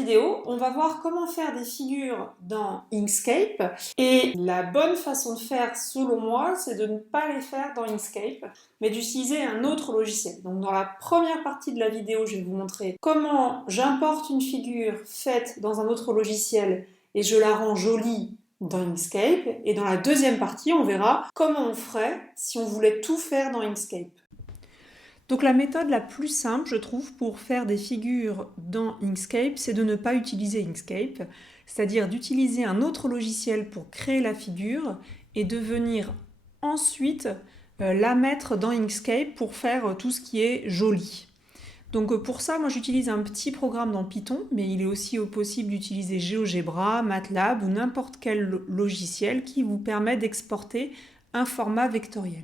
vidéo, on va voir comment faire des figures dans Inkscape. Et la bonne façon de faire, selon moi, c'est de ne pas les faire dans Inkscape, mais d'utiliser un autre logiciel. Donc dans la première partie de la vidéo, je vais vous montrer comment j'importe une figure faite dans un autre logiciel et je la rends jolie dans Inkscape. Et dans la deuxième partie, on verra comment on ferait si on voulait tout faire dans Inkscape. Donc la méthode la plus simple, je trouve, pour faire des figures dans Inkscape, c'est de ne pas utiliser Inkscape, c'est-à-dire d'utiliser un autre logiciel pour créer la figure et de venir ensuite la mettre dans Inkscape pour faire tout ce qui est joli. Donc pour ça, moi j'utilise un petit programme dans Python, mais il est aussi possible d'utiliser GeoGebra, MATLAB ou n'importe quel logiciel qui vous permet d'exporter un format vectoriel.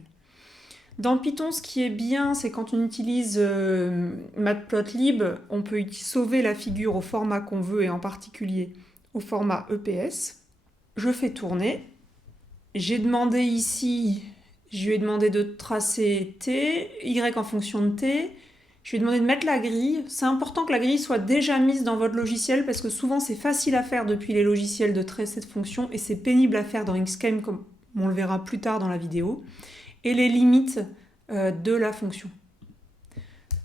Dans Python, ce qui est bien, c'est quand on utilise Matplotlib, on peut sauver la figure au format qu'on veut et en particulier au format EPS. Je fais tourner. J'ai demandé ici, je lui ai demandé de tracer T, Y en fonction de T. Je lui ai demandé de mettre la grille. C'est important que la grille soit déjà mise dans votre logiciel parce que souvent c'est facile à faire depuis les logiciels de tracer de fonction et c'est pénible à faire dans Inkscape comme on le verra plus tard dans la vidéo. Et les limites de la fonction.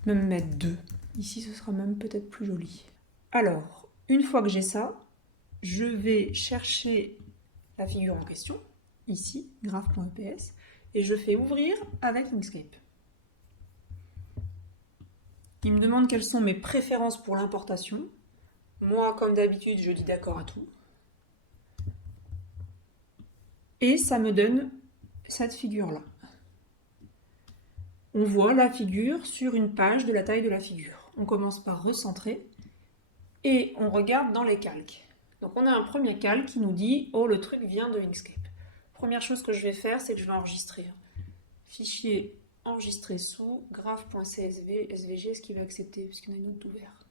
Même mettre 2. Ici, ce sera même peut-être plus joli. Alors, une fois que j'ai ça, je vais chercher la figure en question, ici, graph.eps, et je fais ouvrir avec Inkscape. Il me demande quelles sont mes préférences pour l'importation. Moi, comme d'habitude, je dis d'accord à tout. Et ça me donne cette figure-là. On voit la figure sur une page de la taille de la figure. On commence par recentrer et on regarde dans les calques. Donc on a un premier calque qui nous dit « Oh, le truc vient de Inkscape ». Première chose que je vais faire, c'est que je vais enregistrer. Fichier enregistré sous graph.csv, SVG, est-ce qu'il va accepter? Parce qu'il y en a une autre ouverte.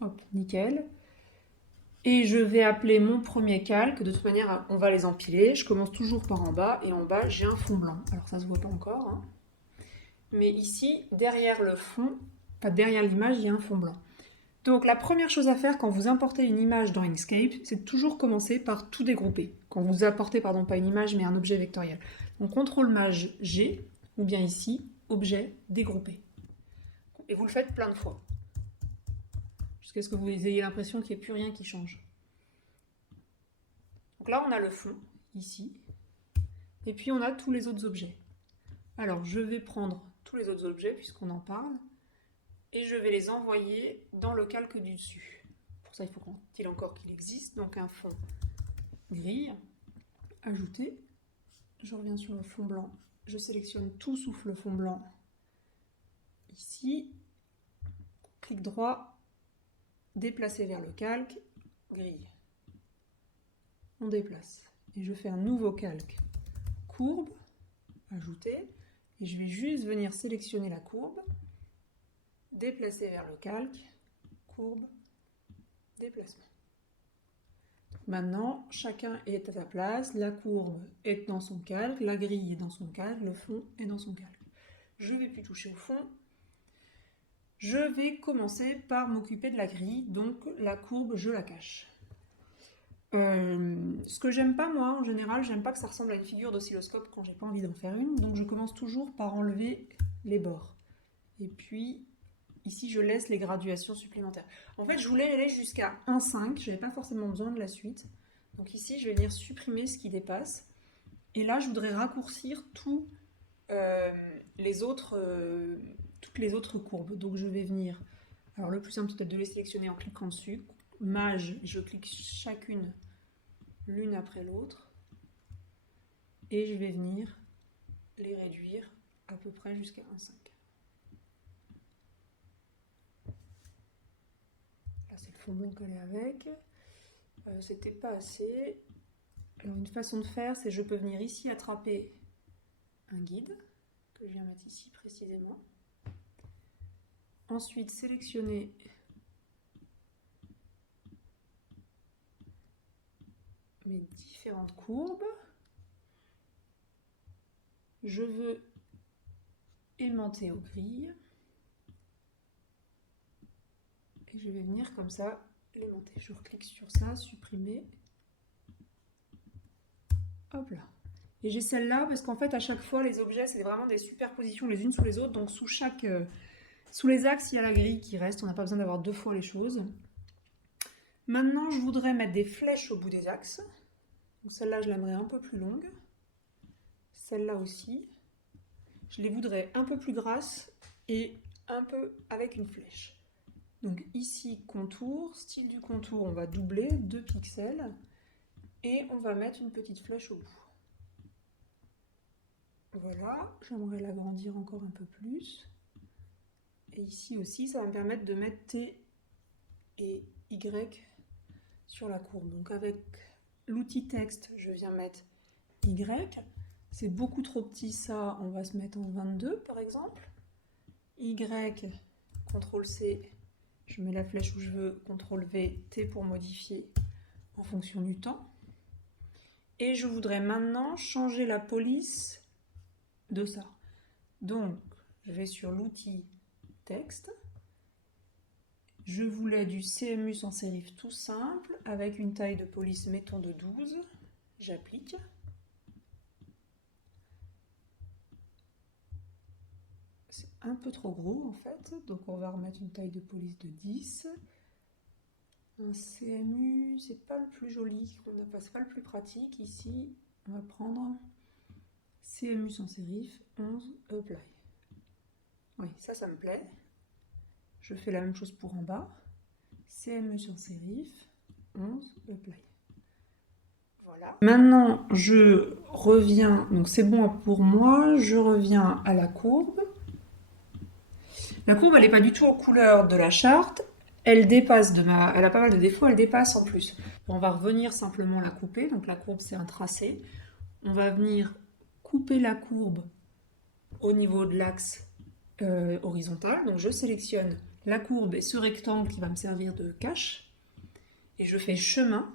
Hop, nickel. Et je vais appeler mon premier calque. De toute manière, on va les empiler. Je commence toujours par en bas. Et en bas, j'ai un fond blanc. Alors, ça ne se voit pas encore. Hein. Mais ici, derrière le fond, pas derrière l'image, il y a un fond blanc. Donc, la première chose à faire quand vous importez une image dans Inkscape, c'est de toujours commencer par tout dégrouper. Quand vous apportez, pardon, pas une image, mais un objet vectoriel. Donc, CTRL-MAJ G, ou bien ici, objet dégroupé. Et vous le faites plein de fois. Jusqu'à ce que vous ayez l'impression qu'il n'y ait plus rien qui change. Donc là, on a le fond, ici, et puis on a tous les autres objets. Alors, je vais prendre tous les autres objets, puisqu'on en parle, et je vais les envoyer dans le calque du dessus. Pour ça, il faut qu'il encore qu'il existe, donc un fond grille, ajouter, je reviens sur le fond blanc, je sélectionne tout sauf le fond blanc, ici, clic droit, déplacer vers le calque, grille. On déplace. Et je fais un nouveau calque, courbe, ajouter, et je vais juste venir sélectionner la courbe, déplacer vers le calque, courbe, déplacement. Maintenant, chacun est à sa place, la courbe est dans son calque, la grille est dans son calque, le fond est dans son calque. Je ne vais plus toucher au fond. Je vais commencer par m'occuper de la grille, donc la courbe, je la cache. Ce que j'aime pas, moi, en général, j'aime pas que ça ressemble à une figure d'oscilloscope quand j'ai pas envie d'en faire une, donc je commence toujours par enlever les bords. Et puis, ici, je laisse les graduations supplémentaires. En fait, je voulais aller jusqu'à 1,5, j'avais pas forcément besoin de la suite. Donc ici, je vais venir supprimer ce qui dépasse. Et là, je voudrais raccourcir toutes les autres courbes. Donc je vais venir... Alors le plus simple, c'est peut-être de les sélectionner en cliquant dessus. Maj, je clique chacune l'une après l'autre. Et je vais venir les réduire à peu près jusqu'à 1,5. Là, c'est le fond blanc qu'elle est avec. C'était pas assez. Alors, une façon de faire, c'est je peux venir ici attraper un guide, que je viens mettre ici précisément. Ensuite, sélectionner mes différentes courbes. Je veux aimanter aux grilles. Et je vais venir comme ça les monter. Je reclique sur ça, supprimer. Hop là. Et j'ai celle-là parce qu'en fait à chaque fois les objets c'est vraiment des superpositions les unes sous les autres. Donc sous les axes il y a la grille qui reste. On n'a pas besoin d'avoir deux fois les choses. Maintenant je voudrais mettre des flèches au bout des axes. Donc celle-là je l'aimerais un peu plus longue. Celle-là aussi. Je les voudrais un peu plus grasses et un peu avec une flèche. Donc ici, contour, style du contour, on va doubler 2 pixels et on va mettre une petite flèche au bout. Voilà, j'aimerais l'agrandir encore un peu plus. Et ici aussi, ça va me permettre de mettre T et Y sur la courbe. Donc avec l'outil texte, je viens mettre Y. C'est beaucoup trop petit ça, on va se mettre en 22 par exemple. Y, CTRL-C, je mets la flèche où je veux, CTRL-V, T pour modifier en fonction du temps. Et je voudrais maintenant changer la police de ça. Donc, je vais sur l'outil texte. Je voulais du CMU sans sérif tout simple, avec une taille de police, mettons de 12. J'applique. C'est un peu trop gros en fait, donc on va remettre une taille de police de 10. Un CMU, c'est pas le plus joli, c'est pas le plus pratique. Ici, on va prendre CMU sans sérif, 11, apply. Oui, ça me plaît. Je fais la même chose pour en bas. CMU sans sérif, 11, apply. Voilà. Maintenant, je reviens, donc c'est bon pour moi, je reviens à la courbe. La courbe, elle n'est pas du tout aux couleurs de la charte. Elle dépasse elle a pas mal de défauts, elle dépasse en plus. On va revenir simplement la couper. Donc la courbe, c'est un tracé. On va venir couper la courbe au niveau de l'axe horizontal. Donc je sélectionne la courbe et ce rectangle qui va me servir de cache. Et je fais chemin,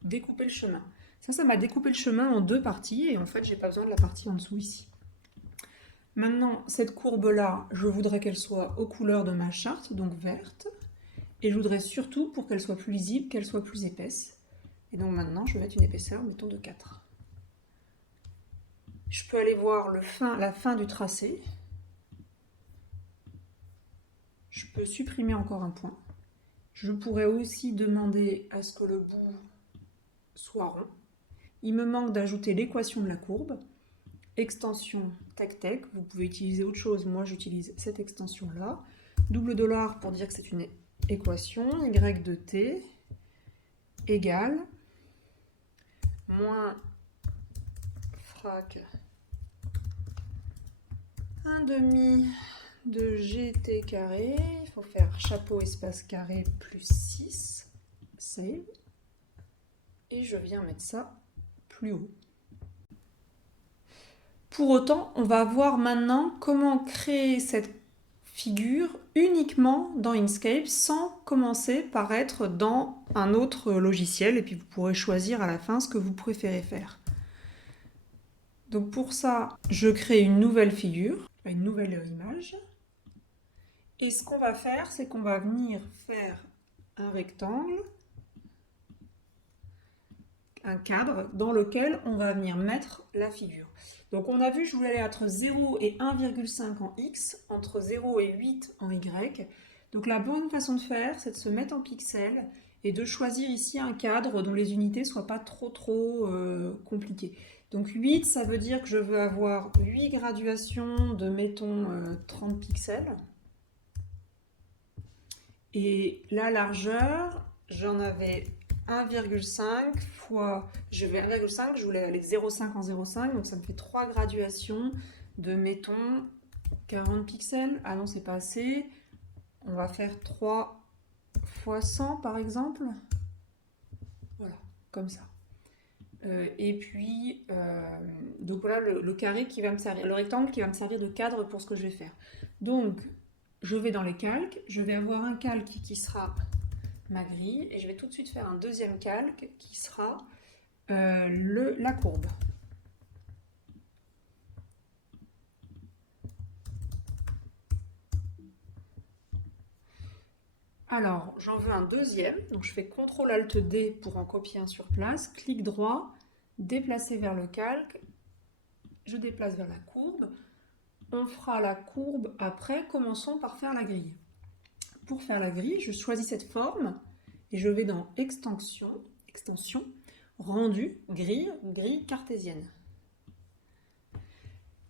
découper le chemin. Ça m'a découpé le chemin en deux parties. Et en fait, j'ai pas besoin de la partie en dessous ici. Maintenant, cette courbe-là, je voudrais qu'elle soit aux couleurs de ma charte, donc verte. Et je voudrais surtout, pour qu'elle soit plus lisible, qu'elle soit plus épaisse. Et donc maintenant, je vais mettre une épaisseur, mettons, de 4. Je peux aller voir la fin du tracé. Je peux supprimer encore un point. Je pourrais aussi demander à ce que le bout soit rond. Il me manque d'ajouter l'équation de la courbe. Extension TechTech, vous pouvez utiliser autre chose, moi j'utilise cette extension-là. $$ pour dire que c'est une équation, y de t égale moins frac 1/2 de gt carré, il faut faire chapeau espace carré plus 6, save, et je viens mettre ça plus haut. Pour autant, on va voir maintenant comment créer cette figure uniquement dans Inkscape sans commencer par être dans un autre logiciel et puis vous pourrez choisir à la fin ce que vous préférez faire. Donc pour ça, je crée une nouvelle figure, une nouvelle image. Et ce qu'on va faire, c'est qu'on va venir faire un rectangle, un cadre dans lequel on va venir mettre la figure. Donc on a vu, je voulais aller entre 0 et 1,5 en X, entre 0 et 8 en Y. Donc la bonne façon de faire, c'est de se mettre en pixels et de choisir ici un cadre dont les unités ne soient pas trop compliquées. Donc 8, ça veut dire que je veux avoir 8 graduations de, mettons, 30 pixels. Et la largeur, j'en avais 1,5 fois, je vais 1,5, je voulais aller 0,5 en 0,5, donc ça me fait 3 graduations de, mettons, 40 pixels. Ah non, c'est pas assez. On va faire 3 fois 100 par exemple. Voilà, comme ça. Et puis, donc voilà le carré qui va me servir, le rectangle qui va me servir de cadre pour ce que je vais faire. Donc, je vais dans les calques, je vais avoir un calque qui sera ma grille et je vais tout de suite faire un deuxième calque qui sera la courbe. Alors, j'en veux un deuxième, donc je fais CTRL-ALT-D pour en copier un sur place, clic droit, déplacer vers le calque, je déplace vers la courbe. On fera la courbe après, commençons par faire la grille. Pour faire la grille, je choisis cette forme et je vais dans Extension, Rendu, grille cartésienne.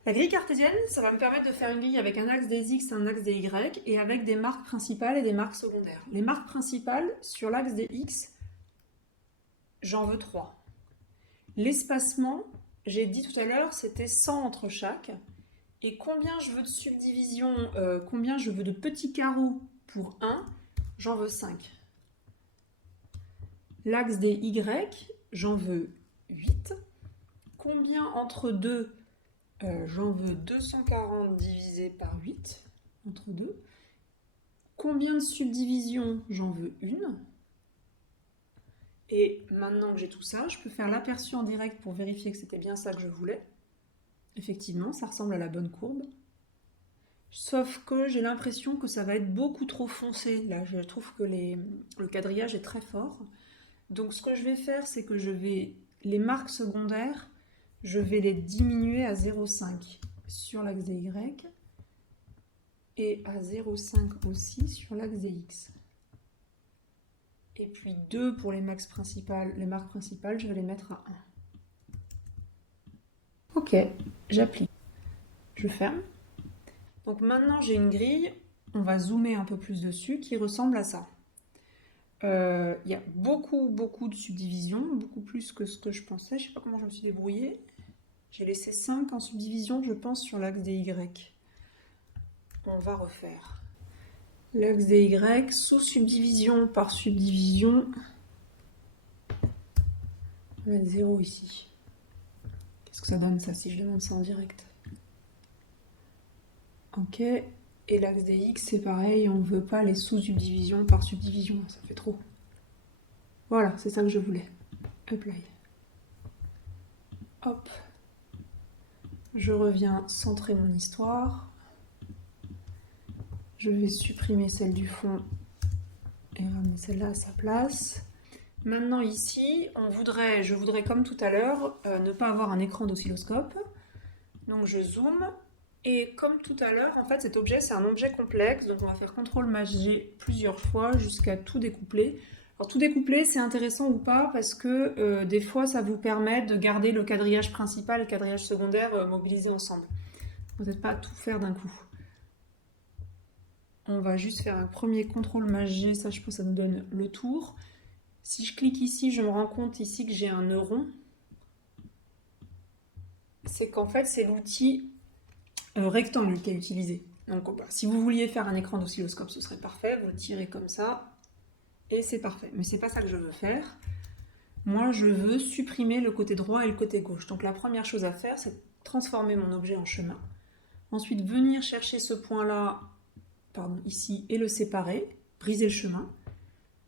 La grille cartésienne, ça va me permettre de faire une grille avec un axe des X et un axe des Y et avec des marques principales et des marques secondaires. Les marques principales, sur l'axe des X, j'en veux 3. L'espacement, j'ai dit tout à l'heure, c'était 100 entre chaque. Et combien je veux de subdivisions, combien je veux de petits carreaux pour 1, j'en veux 5. L'axe des Y, j'en veux 8. Combien entre 2 j'en veux 240 divisé par 8, entre 2. Combien de subdivisions? J'en veux une. Et maintenant que j'ai tout ça, je peux faire l'aperçu en direct pour vérifier que c'était bien ça que je voulais. Effectivement, ça ressemble à la bonne courbe. Sauf que j'ai l'impression que ça va être beaucoup trop foncé. Là, je trouve que le quadrillage est très fort. Donc ce que je vais faire, c'est que les marques secondaires, je vais les diminuer à 0,5 sur l'axe des Y et à 0,5 aussi sur l'axe des X. Et puis 2 pour les marques principales, je vais les mettre à 1. Ok, j'applique. Je ferme. Donc maintenant j'ai une grille, on va zoomer un peu plus dessus, qui ressemble à ça. Il y a beaucoup de subdivisions, beaucoup plus que ce que je pensais. Je ne sais pas comment je me suis débrouillée. J'ai laissé 5 en subdivision, je pense, sur l'axe des Y. On va refaire. L'axe des Y, sous-subdivision par subdivision. On va mettre 0 ici. Qu'est-ce que ça donne ça si je demande ça en direct? Ok. Et l'axe des X, c'est pareil, on ne veut pas les sous-subdivisions par subdivision, ça fait trop. Voilà, c'est ça que je voulais. Apply. Hop. Je reviens centrer mon histoire. Je vais supprimer celle du fond et ramener celle-là à sa place. Maintenant ici, je voudrais comme tout à l'heure ne pas avoir un écran d'oscilloscope. Donc je zoome. Et comme tout à l'heure, en fait cet objet c'est un objet complexe, donc on va faire CTRL-G plusieurs fois jusqu'à tout découpler. Alors tout découpler c'est intéressant ou pas parce que des fois ça vous permet de garder le quadrillage principal et le quadrillage secondaire mobilisés ensemble. Vous n'êtes pas à tout faire d'un coup. On va juste faire un premier CTRL-G, ça je pense que ça nous donne le tour. Si je clique ici, je me rends compte ici que j'ai un nœud rond. C'est qu'en fait c'est l'outil rectangle qui est utilisé. Donc si vous vouliez faire un écran d'oscilloscope, ce serait parfait, vous le tirez comme ça, et c'est parfait. Mais c'est pas ça que je veux faire. Moi, je veux supprimer le côté droit et le côté gauche. Donc la première chose à faire, c'est transformer mon objet en chemin. Ensuite, venir chercher ce point-là, ici, et le séparer, briser le chemin.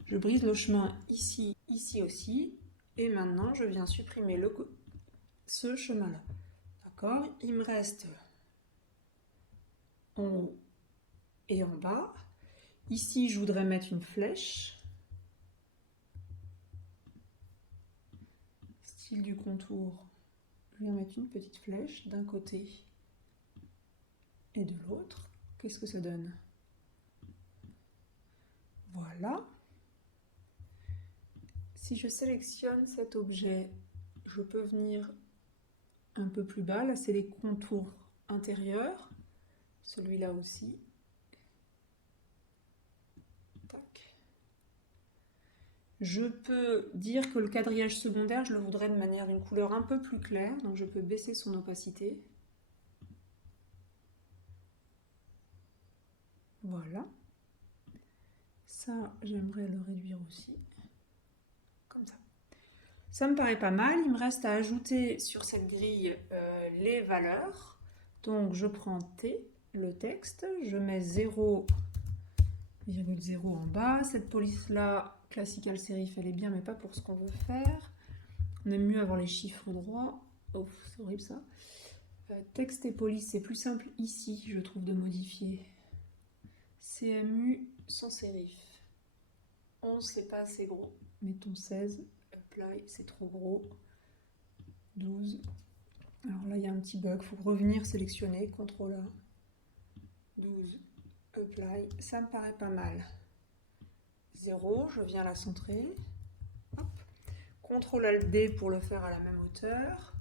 Je brise le chemin ici, ici aussi, et maintenant, je viens supprimer ce chemin-là. D'accord? Il me reste en haut et en bas. Ici, je voudrais mettre une flèche. Style du contour, je vais mettre une petite flèche d'un côté et de l'autre. Qu'est-ce que ça donne? Voilà. Si je sélectionne cet objet, je peux venir un peu plus bas. Là, c'est les contours intérieurs. Celui-là aussi. Tac. Je peux dire que le quadrillage secondaire, je le voudrais de manière d'une couleur un peu plus claire. Donc je peux baisser son opacité. Voilà. Ça, j'aimerais le réduire aussi. Comme ça. Ça me paraît pas mal. Il me reste à ajouter sur cette grille les valeurs. Donc je prends T, le texte, je mets 0,0 en bas. Cette police-là, classical serif, elle est bien, mais pas pour ce qu'on veut faire. On aime mieux avoir les chiffres droits. Oh, c'est horrible ça. Texte et police, c'est plus simple ici, je trouve, de modifier. CMU sans sérif. 11, c'est pas assez gros. Mettons 16. Apply, c'est trop gros. 12. Alors là, il y a un petit bug. Il faut revenir sélectionner. CTRL A. 12. Apply. Ça me paraît pas mal. 0. Je viens la centrer. Hop. CTRL ALT D pour le faire à la même hauteur.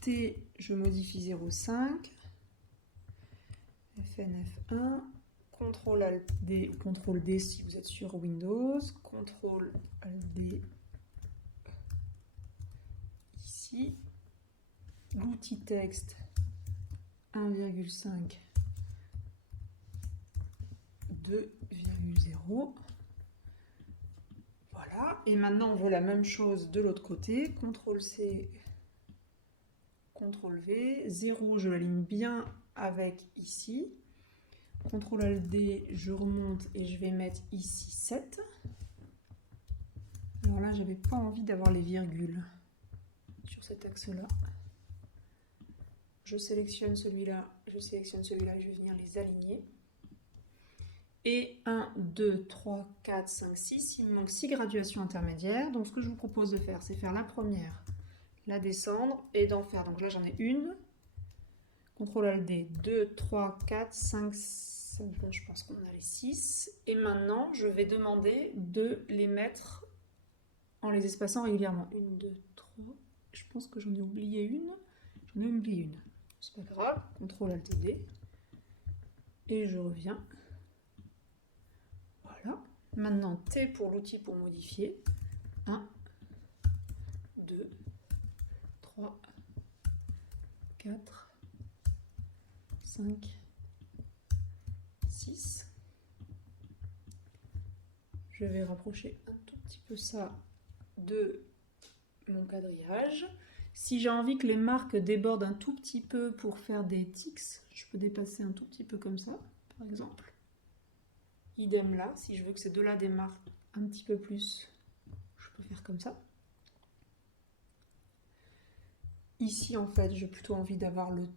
T, je modifie 0,5. FNF1. CTRL ALT D ou CTRL D si vous êtes sur Windows. CTRL ALT D ici. L'outil texte 1,5 2,0. Voilà. Et maintenant on veut la même chose de l'autre côté. CTRL C, CTRL V. 0, je l'aligne bien avec ici. CTRL ALT D, je remonte et je vais mettre ici 7. Alors là, j'avais pas envie d'avoir les virgules sur cet axe-là. Je sélectionne celui-là, je sélectionne celui-là et je vais venir les aligner. Et 1, 2, 3, 4, 5, 6. Il me manque 6 graduations intermédiaires. Donc ce que je vous propose de faire, c'est faire la première, la descendre et d'en faire. Donc là, j'en ai une. CTRL ALT D, 2, 3, 4, 5, 7, bon, je pense qu'on a les 6. Et maintenant, je vais demander de les mettre en les espaçant régulièrement. 1, 2, 3. Je pense que j'en ai oublié une. J'en ai oublié une. C'est pas grave. CTRL ALT D. Et je reviens. Voilà. Maintenant, T pour l'outil pour modifier. 1, 2, 3, 4, 5, 6. Je vais rapprocher un tout petit peu ça de mon quadrillage. Si j'ai envie que les marques débordent un tout petit peu pour faire des tics, je peux dépasser un tout petit peu comme ça, par exemple. Idem là, si je veux que ces deux-là démarrent un petit peu plus, je peux faire comme ça. Ici, en fait, j'ai plutôt envie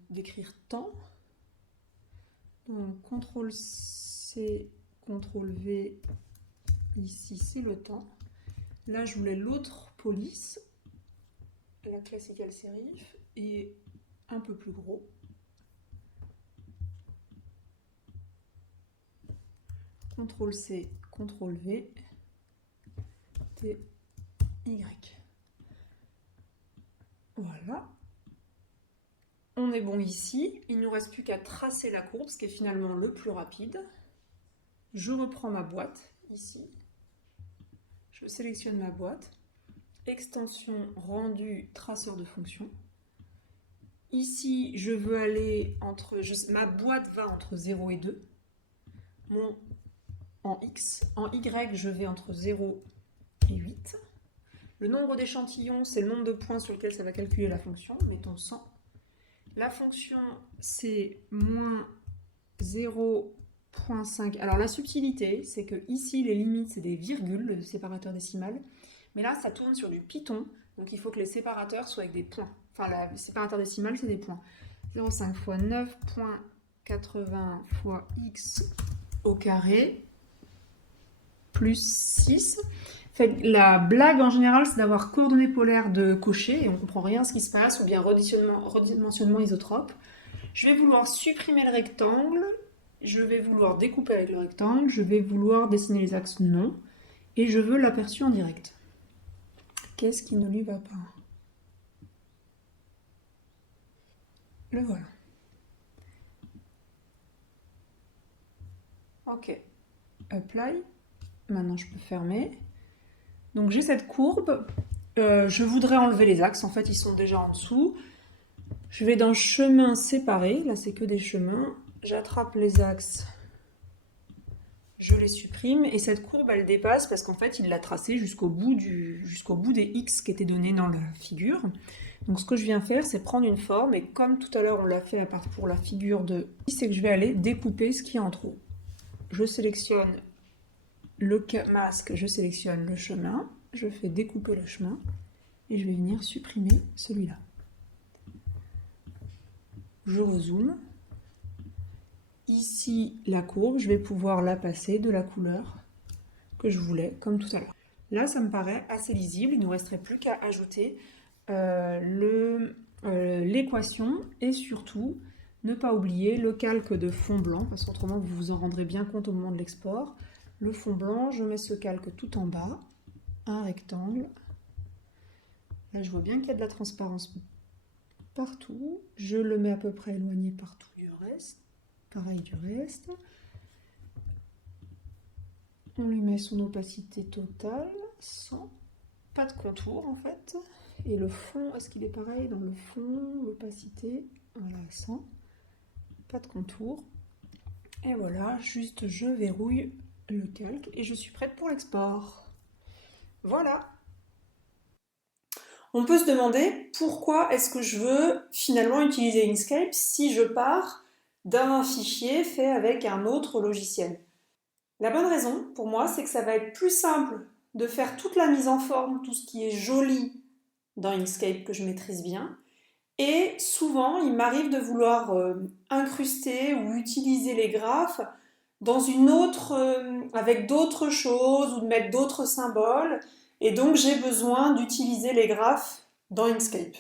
d'écrire temps. Donc, CTRL C, CTRL V, ici, c'est le temps. Là, je voulais l'autre police, la classical serif, et un peu plus gros. CTRL C, CTRL V, T, Y. Voilà. On est bon ici. Il ne nous reste plus qu'à tracer la courbe, ce qui est finalement le plus rapide. Je reprends ma boîte, ici. Je sélectionne ma boîte. Extension rendu traceur de fonction. Ici, je veux aller entre... ma boîte va entre 0 et 2. En X. En Y, je vais entre 0 et 8. Le nombre d'échantillons, c'est le nombre de points sur lequel ça va calculer la fonction. Mettons 100. La fonction, c'est moins 0,5. Alors la subtilité, c'est que ici, les limites, c'est des virgules, le séparateur décimal. Mais là, ça tourne sur du Python. Donc il faut que les séparateurs soient avec des points. Enfin, le séparateur décimal, c'est des points. 0,5 fois 9,80 fois x au carré plus 6. La blague en général, c'est d'avoir coordonnées polaires de cocher et on ne comprend rien à ce qui se passe, ou bien redimensionnement isotrope. Je vais vouloir supprimer le rectangle, je vais vouloir découper avec le rectangle, je vais vouloir dessiner les axes non, et je veux l'aperçu en direct. Qu'est-ce qui ne lui va pas? Le voilà. Ok. Apply. Maintenant, je peux fermer. Donc j'ai cette courbe, je voudrais enlever les axes, en fait ils sont déjà en dessous. Je vais dans chemin séparé, là c'est que des chemins, j'attrape les axes, je les supprime, et cette courbe elle dépasse parce qu'en fait il l'a tracée jusqu'au bout des X qui étaient donnés dans la figure. Donc ce que je viens faire, c'est prendre une forme, et comme tout à l'heure on l'a fait pour la figure de I, c'est que je vais aller découper ce qu'il y a en trop. Je sélectionne le masque, je sélectionne le chemin, je fais découper le chemin et je vais venir supprimer celui-là. Je rezoome. Ici, la courbe, je vais pouvoir la passer de la couleur que je voulais, comme tout à l'heure. Là, ça me paraît assez lisible. Il ne nous resterait plus qu'à ajouter l'équation et surtout ne pas oublier le calque de fond blanc, parce qu'autrement vous vous en rendrez bien compte au moment de l'export. Le fond blanc, je mets ce calque tout en bas, un rectangle. Là, je vois bien qu'il y a de la transparence partout. Je le mets à peu près éloigné partout du reste. Pareil du reste. On lui met son opacité totale, sans pas de contour en fait. Et le fond, est-ce qu'il est pareil dans le fond, l'opacité, voilà, sans pas de contour. Et voilà, juste je verrouille le calque et je suis prête pour l'export. Voilà. On peut se demander pourquoi est-ce que je veux finalement utiliser Inkscape si je pars d'un fichier fait avec un autre logiciel. La bonne raison pour moi, c'est que ça va être plus simple de faire toute la mise en forme, tout ce qui est joli dans Inkscape que je maîtrise bien. Et souvent, il m'arrive de vouloir incruster ou utiliser les graphes dans une autre, avec d'autres choses ou de mettre d'autres symboles. Et donc, j'ai besoin d'utiliser les graphes dans Inkscape.